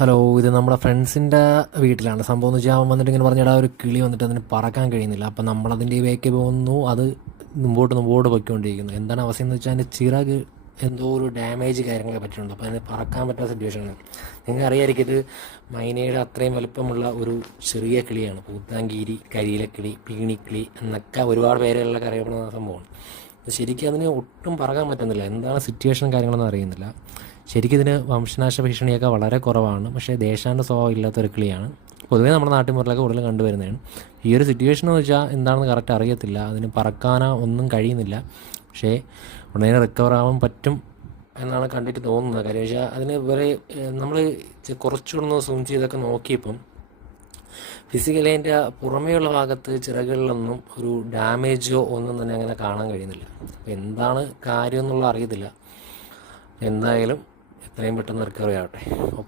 Hello, ഇത് നമ്മുടെ ഫ്രണ്ട്സിൻ്റെ വീട്ടിലാണ്. സംഭവം എന്ന് വെച്ചാൽ അവൻ വന്നിട്ട് ഇങ്ങനെ പറഞ്ഞിട്ട് ഒരു കിളി വന്നിട്ട് അതിന് പറക്കാൻ കഴിയുന്നില്ല. അപ്പം നമ്മളതിൻ്റെ വേക്ക് പോകുന്നു, അത് മുമ്പോട്ട് പൊയ്ക്കൊണ്ടിരിക്കുന്നു. എന്താണ് അവസ്ഥ എന്ന് വെച്ചാൽ അതിൻ്റെ ചിറക് എന്തോ ഒരു ഡാമേജ് കാര്യങ്ങളൊക്കെ പറ്റിയിട്ടുണ്ട്. അപ്പോൾ അതിന് പറക്കാൻ പറ്റുന്ന സിറ്റുവേഷനാണ്. നിങ്ങൾക്ക് അറിയാമായിരിക്കും, ഇത് മൈനയുടെ അത്രയും വലുപ്പമുള്ള ഒരു ചെറിയ കിളിയാണ്. പൂത്താങ്കീരി, കരിയിലക്കിളി, പീണിക്കിളി എന്നൊക്കെ ഒരുപാട് പേരുകളിലൊക്കെ അറിയപ്പെടുന്ന സംഭവമാണ്. ശരിക്കും അതിന് ഒട്ടും പറക്കാൻ പറ്റുന്നില്ല. എന്താണ് സിറ്റുവേഷൻ കാര്യങ്ങളൊന്നും അറിയുന്നില്ല. ശരിക്കും ഇതിന് വംശനാശ ഭീഷണിയൊക്കെ വളരെ കുറവാണ്. പക്ഷേ ദേശാടന സ്വഭാവം ഇല്ലാത്തൊരു കിളിയാണ്. പൊതുവേ നമ്മുടെ നാട്ടിൻപുറത്തൊക്കെ കൂടുതൽ കണ്ടുവരുന്നതാണ്. ഈ ഒരു സിറ്റുവേഷൻ എന്ന് വെച്ചാൽ എന്താണെന്ന് കറക്റ്റ് അറിയത്തില്ല. അതിന് പറക്കാനോ ഒന്നും കഴിയുന്നില്ല. പക്ഷേ ഉടനെ റിക്കവർ ആവാൻ പറ്റും എന്നാണ് കണ്ടിട്ട് തോന്നുന്നത്. കാര്യം വെച്ചാൽ അതിന് വേറെ നമ്മൾ കുറച്ചുകൂടെ സൂം ചെയ്തൊക്കെ നോക്കിയപ്പം ഫിസിക്കലി അതിൻ്റെ പുറമേയുള്ള ഭാഗത്ത് ചിറകുകളിലൊന്നും ഒരു ഡാമേജോ ഒന്നും തന്നെ അങ്ങനെ കാണാൻ കഴിയുന്നില്ല. അപ്പോൾ എന്താണ് കാര്യം എന്നുള്ള അറിയത്തില്ല. എന്തായാലും എത്രയും പെട്ടെന്ന് റിക്കവറി ആവട്ടെ.